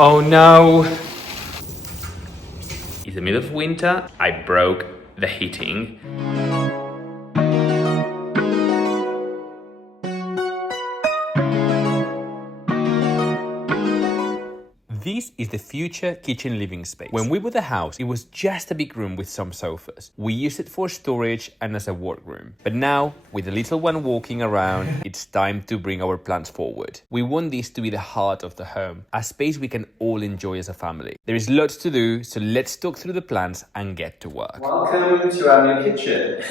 Oh no! It's the middle of winter. I broke the heating. This is the future kitchen living space. When we bought the house, it was just a big room with some sofas. We used it for storage and as a workroom. But now, with the little one walking around, it's time to bring our plans forward. We want this to be the heart of the home, a space we can all enjoy as a family. There is lots to do, so let's talk through the plans and get to work. Welcome to our new kitchen.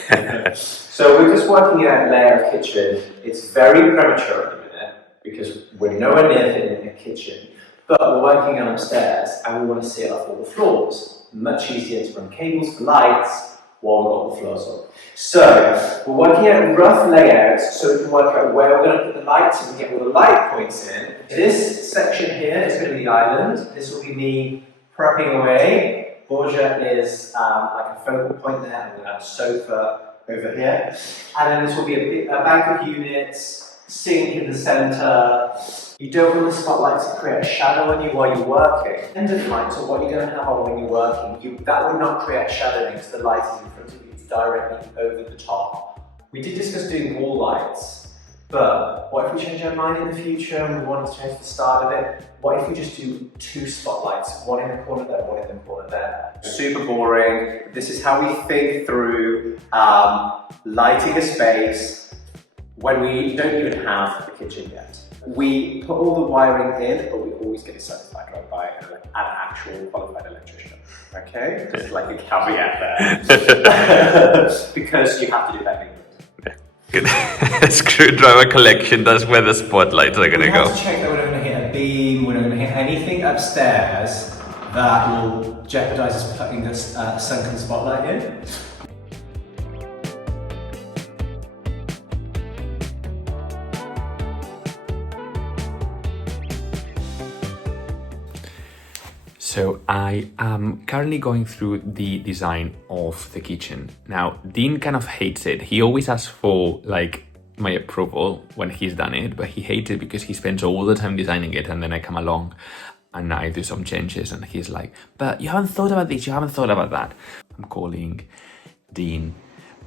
So we're just working out layout of kitchen. It's very premature at the minute because we're nowhere near fitting a kitchen. But we're working on upstairs and we want to seal off all the floors. Much easier to run cables for lights while we've got the floors up. So we're working out rough layouts so we can work out where we're going to put the lights and we get all the light points in. This section here is going to be the island. This will be me prepping away. Georgia is like a focal point there, and we're going to have a sofa over here. And then this will be a bank of units, sink in the centre. You don't want the spotlight to create a shadow on you while you're working. Pendant lights are what you're going to have on when you're working. That would not create a shadow because the light is in front of you. It's directly over the top. We did discuss doing wall lights, but what if we change our mind in the future and we wanted to change the start of it? What if we just do 2 spotlights, one in the corner there, one in the corner there? Super boring. This is how we think through lighting a space when we don't even have the kitchen yet. We put all the wiring in, but we always get it certified right by an actual qualified electrician. Okay? Just like a caveat there. Because you have to do that in England. Screwdriver collection, that's where the spotlights are gonna go. We have to check that we're not going to hit a beam, we're not going to hit anything upstairs that will jeopardize us putting this sunken spotlight in. So I am currently going through the design of the kitchen. Now, Dean kind of hates it. He always asks for like my approval when he's done it, but he hates it because he spends all the time designing it and then I come along and I do some changes and he's like, but you haven't thought about this, you haven't thought about that. I'm calling Dean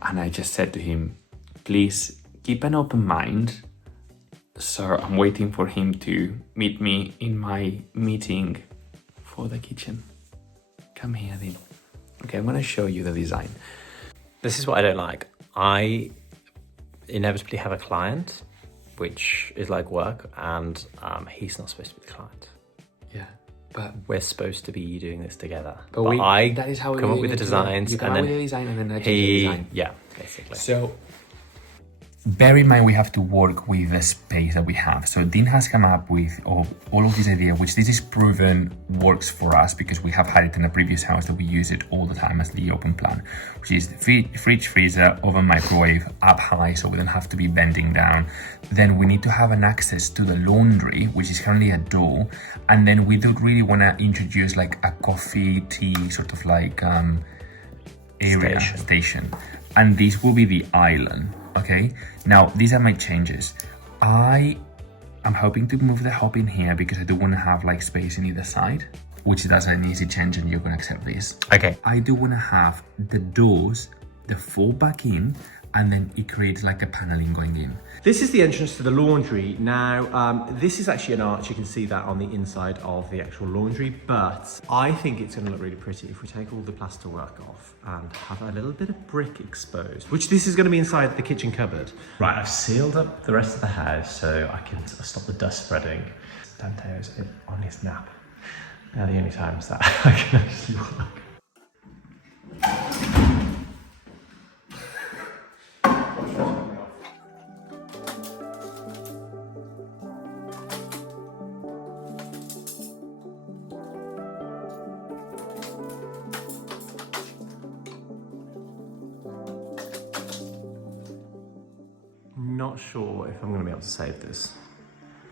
and I just said to him, please keep an open mind. So I'm waiting for him to meet me in my meeting for the kitchen. Come here, Dean. Okay, I'm gonna show you the design. This is what I don't like. I inevitably have a client, which is like work, and he's not supposed to be the client. Yeah, but we're supposed to be doing this together. But that is how we come up with the designs. You come up with the design and then I change the design. Yeah, basically. So bear in mind we have to work with the space that we have. So Dean has come up with all of this idea, which this is proven works for us because we have had it in a previous house that we use it all the time as the open plan, which is the fridge, freezer, oven, microwave up high so we don't have to be bending down. Then we need to have an access to the laundry, which is currently a door. And then we don't really want to introduce like a coffee, tea ssort of like area station. And this will be the island. Okay, now these are my changes. I am hoping to move the hob in here because I do want to have like space in either side, which that's an easy change and you're going to accept this. Okay. I do want to have the doors, the fall back in, and then it creates like a paneling going in. This is the entrance to the laundry. Now, this is actually an arch. You can see that on the inside of the actual laundry, but I think it's gonna look really pretty if we take all the plaster work off and have a little bit of brick exposed, which this is gonna be inside the kitchen cupboard. Right, I've sealed up the rest of the house so I can stop the dust spreading. Danteo's on his nap. They're the only times that I can actually work. Not sure if I'm going to be able to save this.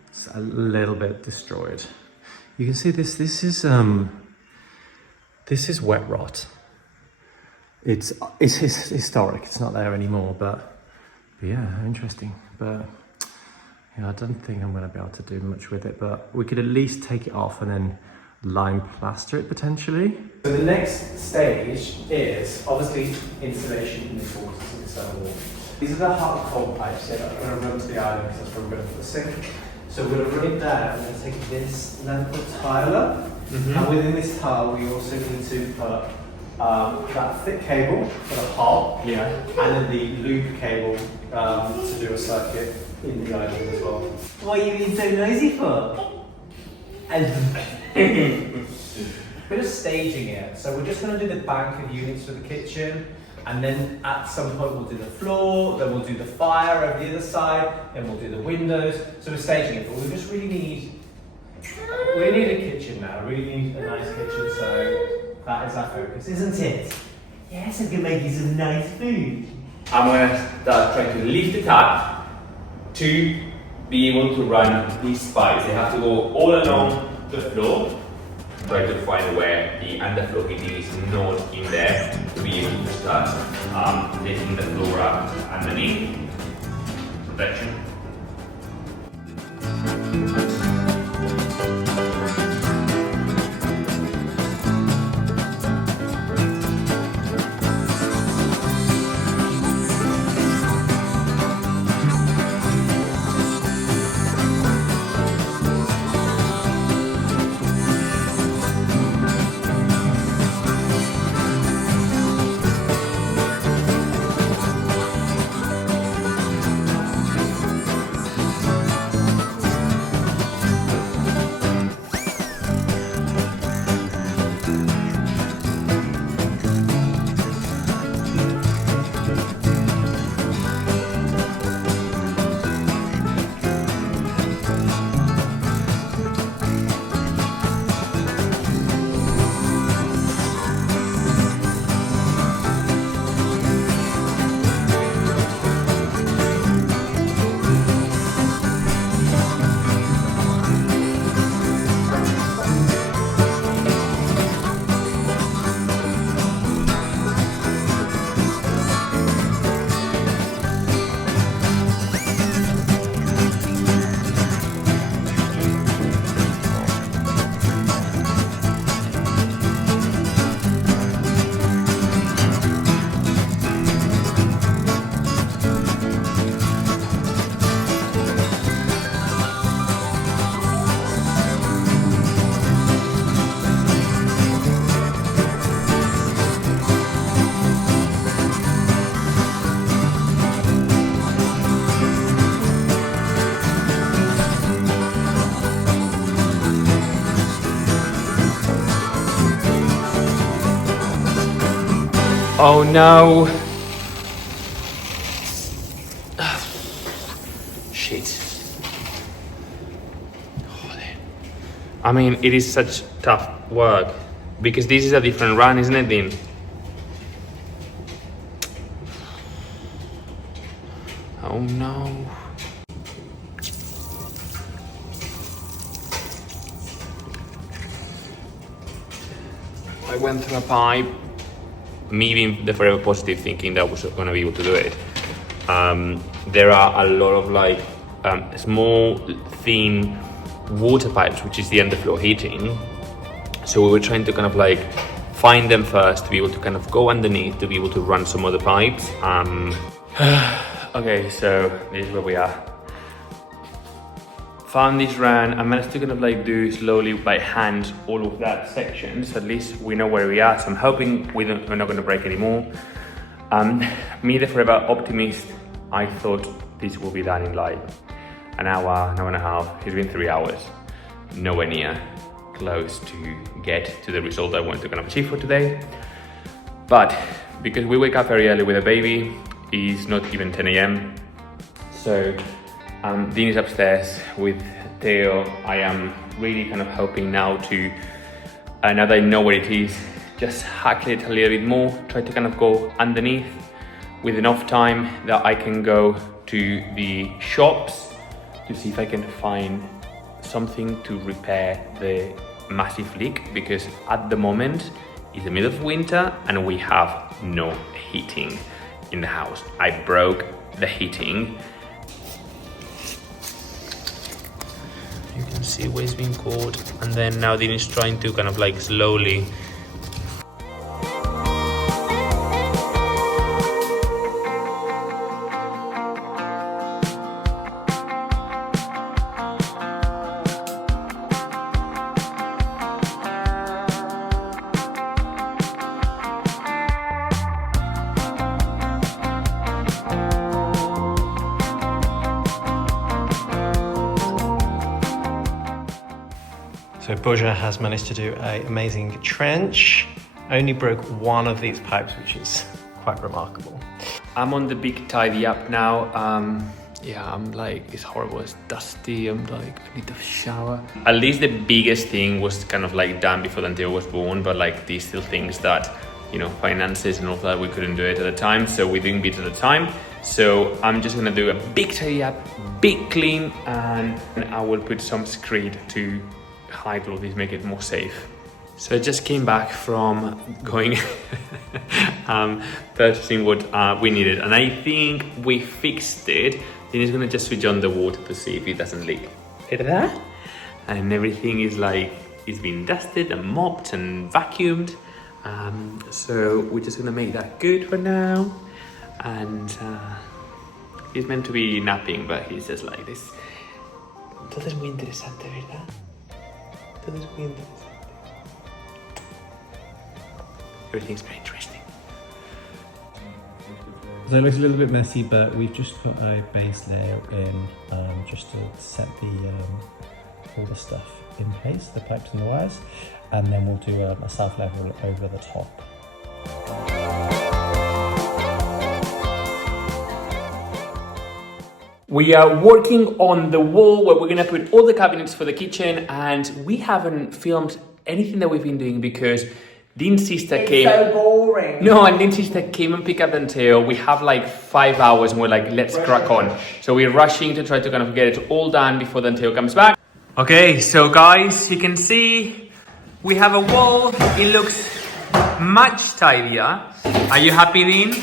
It's a little bit destroyed. You can see this is wet rot. It's historic. It's not there anymore, but yeah, interesting. But yeah, I don't think I'm going to be able to do much with it. But we could at least take it off and then lime plaster it potentially. So the next stage is obviously insulation in this wall, external wall. These are the hot and cold pipes here that are going to run to the island because that's where we're going to put the sink. So we're going to run it there. We're going to take this length of tile up, and within this tile we also need to put that thick cable for the hot, Yeah. and then the loop cable to do a circuit in the island as well. What are you being so noisy for? We're just staging it. So we're just going to do the bank of units for the kitchen, and then at some point we'll do the floor, then we'll do the fire over the other side, then we'll do the windows. So we're staging it, but we just really need a kitchen now. Really need a nice kitchen. So that is our focus, isn't it? Yes, I can make you some nice food. I'm gonna start trying to lift it up to be able to run these pipes. They have to go all along the floor. Try to find where the underfloor heating is not in there to be able to start lifting the floor up underneath. Protection. Oh no! Shit. I mean, it is such tough work because this is a different run, isn't it, Dean? Oh no. I went through a pipe. Me being the forever positive, thinking that I was going to be able to do it. There are a lot of like small, thin water pipes, which is the underfloor heating. So we were trying to kind of like find them first to be able to kind of go underneath to be able to run some other pipes. Okay, so this is where we are. Found this run. I managed to kind of like do slowly by hand all of that section, so at least we know where we are. So I'm hoping we're not going to break anymore. Me, the forever optimist, I thought this will be done in like an hour and a half. It's been 3 hours. Nowhere near close to get to the result I want to kind of achieve for today. But because we wake up very early with a baby, it's not even 10 a.m. So Dean is upstairs with Theo. I am really kind of hoping now to, now that I know where it is, just hack it a little bit more, try to kind of go underneath with enough time that I can go to the shops to see if I can find something to repair the massive leak, because at the moment it's the middle of winter and we have no heating in the house. I broke the heating. You can see where it's being poured, and then now Dean is trying to kind of like slowly. So Borja has managed to do an amazing trench. Only broke one of these pipes, which is quite remarkable. I'm on the big tidy up now. Yeah, I'm like, it's horrible, it's dusty, I'm like, I need to shower. At least the biggest thing was kind of like done before Danteo was born, but like these still things that, you know, finances and all that, we couldn't do it at the time, so we're doing bits at a time. So I'm just gonna do a big tidy up, big clean, and I will put some screed to hide all these, make it more safe. So I just came back from going purchasing what we needed, and I think we fixed it. Then he's gonna just switch on the water to see if it doesn't leak. Look at that, and everything is like, it's been dusted and mopped and vacuumed. So we're just gonna make that good for now. And he's meant to be napping, but he's just like this. Todo es muy interesante, ¿verdad? Todo es muy interesante. Everything's very interesting. So it looks a little bit messy, but we've just put a base layer in just to set the all the stuff in place, the pipes and the wires, and then we'll do a self-level over the top. We are working on the wall where we're gonna put all the cabinets for the kitchen, and we haven't filmed anything that we've been doing because Dean's sister came. It's so boring. No, and Dean's sister came and picked up Danteo. We have like 5 hours and we're like, let's crack on. So we're rushing to try to kind of get it all done before Danteo comes back. Okay, so guys, you can see we have a wall. It looks much tidier. Are you happy, Dean?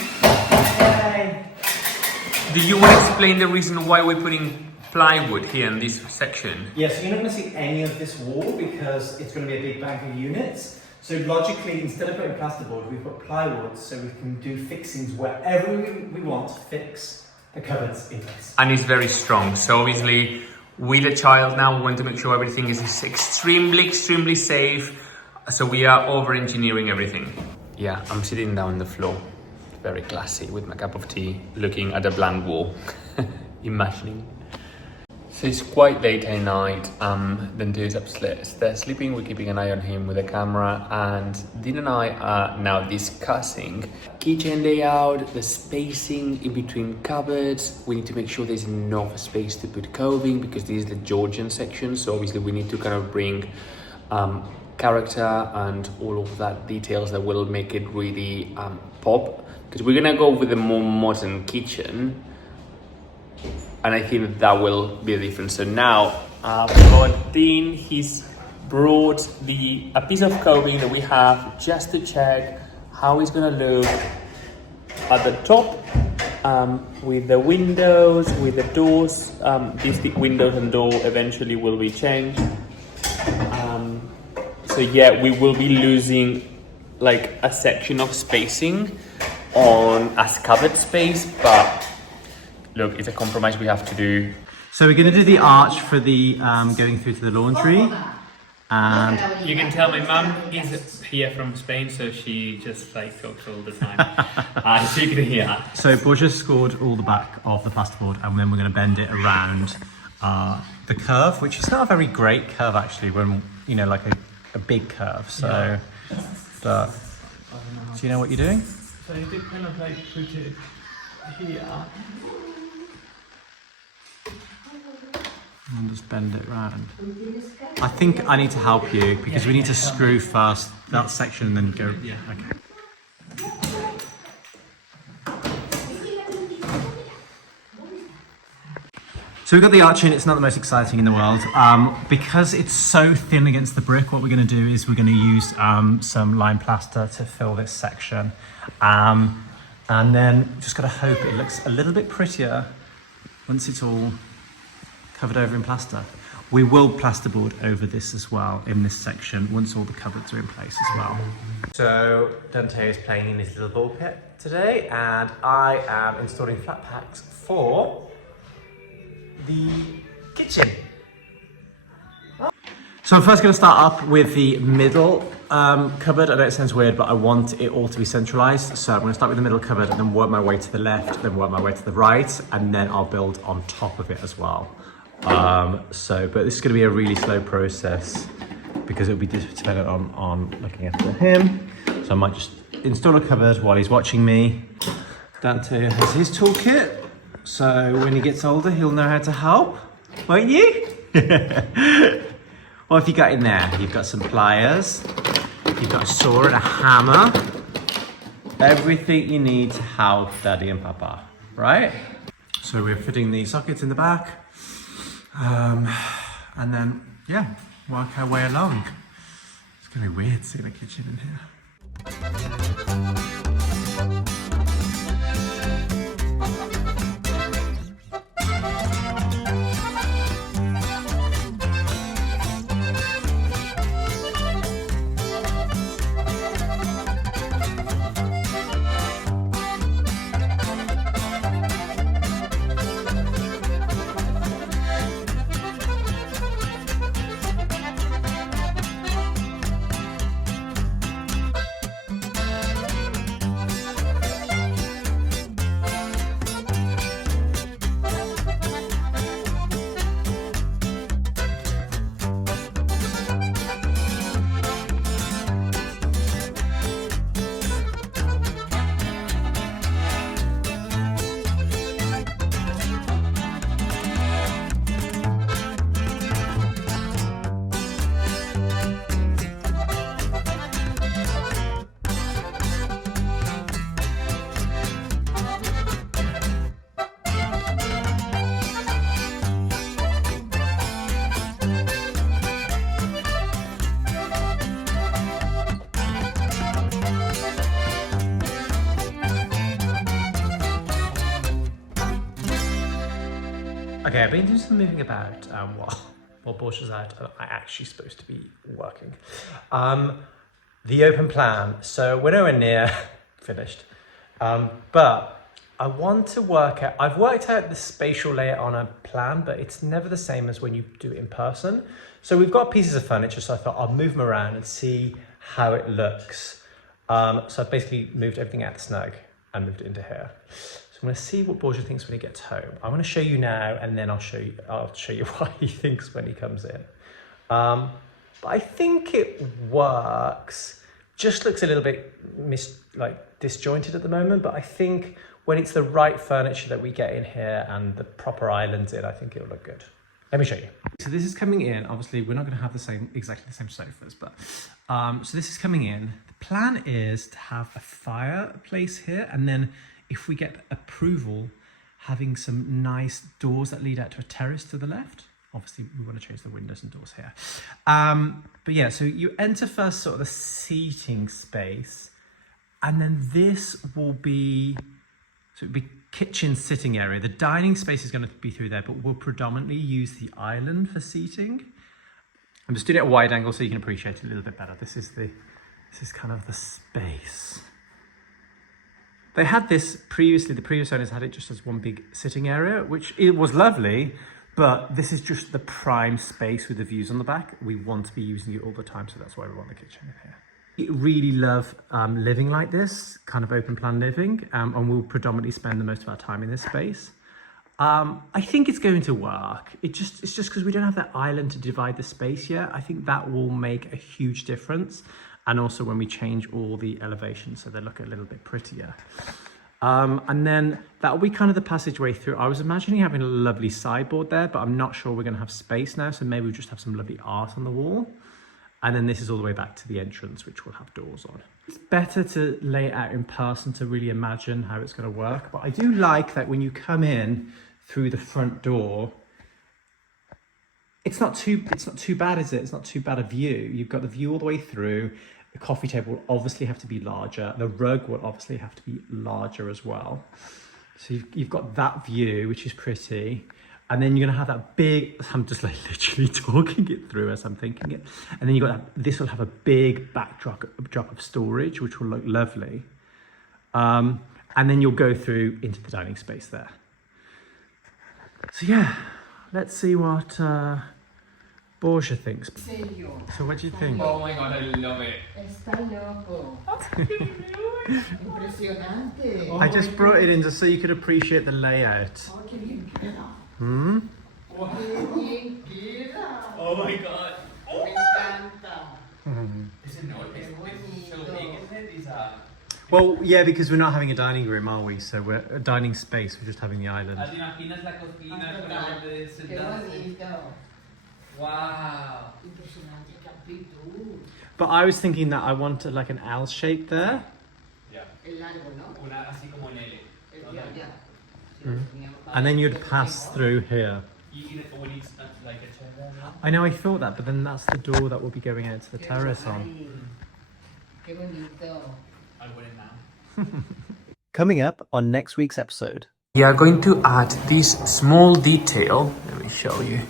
Do you want to explain the reason why we're putting plywood here in this section? Yeah, so you're not going to see any of this wall because it's going to be a big bank of units. So logically, instead of putting plasterboard, we put plywood so we can do fixings wherever we want to fix the cupboards in place. And it's very strong. So obviously, with a child now, we want to make sure everything is extremely, extremely safe. So we are over-engineering everything. Yeah, I'm sitting down on the floor. Very classy with my cup of tea, looking at a blank wall, imagining. So it's quite late at night. Danteo is upstairs. They're sleeping. We're keeping an eye on him with a camera, and Dean and I are now discussing kitchen layout, the spacing in between cupboards. We need to make sure there's enough space to put coving because this is the Georgian section. So obviously we need to kind of bring character and all of that details that will make it really pop. Because we're gonna go with a more modern kitchen, and I think that will be a difference. So now I've got Dean. He's brought a piece of coving that we have just to check how it's gonna look at the top, with the windows, with the doors. These windows and door eventually will be changed. So yeah, we will be losing like a section of spacing on as cupboard space, but look, it's a compromise we have to do. So we're going to do the arch for the going through to the laundry. And You can tell my mum is here from Spain, so she just like talks all the time. So you can hear her. so Borja scored all the back of the plasterboard, and then we're going to bend it around the curve, which is not a very great curve actually, when, you know, like a big curve. So, but, do you know what you're doing? So you did kind of like put it here. And just bend it round. I think I need to help you because we need to screw first that section and then go. Yeah. Okay. So we've got the arch in. It's not the most exciting in the world. Because it's so thin against the brick, what we're going to do is we're going to use some lime plaster to fill this section. And then just got to hope it looks a little bit prettier once it's all covered over in plaster. We will plasterboard over this as well in this section once all the cupboards are in place as well. So Dante is playing in his little ball pit today, and I am installing flat packs for the kitchen. So I'm first going to start up with the middle cupboard. I know it sounds weird, but I want it all to be centralized. So I'm going to start with the middle cupboard and then work my way to the left, then work my way to the right, and then I'll build on top of it as well. But this is going to be a really slow process because it'll be dependent on looking after him. So I might just install a cupboard while he's watching me. Dante has his toolkit, so when he gets older, he'll know how to help, won't you? What have you got in there? You've got some pliers, you've got a saw and a hammer. Everything you need to help Daddy and Papa, right? So we're fitting the sockets in the back. And then, yeah, work our way along. It's gonna be weird seeing a kitchen in here. Okay, I've been doing some moving about while Borgia's out. I actually supposed to be working. The open plan. So we're nowhere near finished, but I want to work out. I've worked out the spatial layout on a plan, but it's never the same as when you do it in person. So we've got pieces of furniture, so I thought I'll move them around and see how it looks. So I've basically moved everything out the snug and moved it into here. So I'm going to see what Borgia thinks when he gets home. I'm going to show you now, and then I'll show you what he thinks when he comes in. But I think it works. Just looks a little bit disjointed at the moment, but I think when it's the right furniture that we get in here and the proper islands in, I think it'll look good. Let me show you. So this is coming in. Obviously, we're not going to have exactly the same sofas, but so this is coming in. The plan is to have a fireplace here, and then if we get approval, having some nice doors that lead out to a terrace to the left. Obviously, we want to change the windows and doors here. But yeah, so you enter first sort of the seating space, and then this will be, so it'll be kitchen sitting area. The dining space is going to be through there, but we'll predominantly use the island for seating. I'm just doing it at a wide angle so you can appreciate it a little bit better. This is kind of the space. They had this previously, the previous owners had it just as one big sitting area, which it was lovely, but this is just the prime space with the views on the back. We want to be using it all the time, so that's why we want the kitchen in here. We really love living like this, kind of open plan living, and we'll predominantly spend the most of our time in this space. I think it's going to work. It's just because we don't have that island to divide the space yet. I think that will make a huge difference. And also when we change all the elevations so they look a little bit prettier. And then that'll be kind of the passageway through. I was imagining having a lovely sideboard there, but I'm not sure we're gonna have space now. So maybe we'll just have some lovely art on the wall. And then this is all the way back to the entrance, which will have doors on. It's better to lay it out in person to really imagine how it's gonna work. But I do like that when you come in through the front door, it's not too bad, is it? It's not too bad a view. You've got the view all the way through. The coffee table will obviously have to be larger. The rug will obviously have to be larger as well. So you've got that view, which is pretty. And then you're gonna have that big, I'm just like literally talking it through as I'm thinking it. And then this will have a big backdrop of storage, which will look lovely. And then you'll go through into the dining space there. So yeah, let's see what Borja thinks. So what do you think? Oh my god, I love it. Está loco. Impresionante. I just brought it in just so you could appreciate the layout. Oh, qué bien queda. Hmm? Qué bien queda. Oh my god. Me encanta. Is it not? It's so big, isn't it? It's Well, yeah, because we're not having a dining room, are we? So we're a dining space. We're just having the island. ¿Te imaginas la cocina con la de Qué sentarse? bonito. Wow. Impresionante qué amplitud. But I was thinking that I wanted like an L shape there. El largo, ¿no? Una así como en L. Ya, ya. And then you'd pass through here. When it's like a chair. I know, I thought that, but then that's the door that will be going out to the terrace on. Qué bonito. I'll wear it now. Coming up on next week's episode. We are going to add this small detail. Let me show you.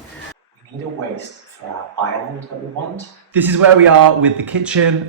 We need a waist for our island that we want. This is where we are with the kitchen.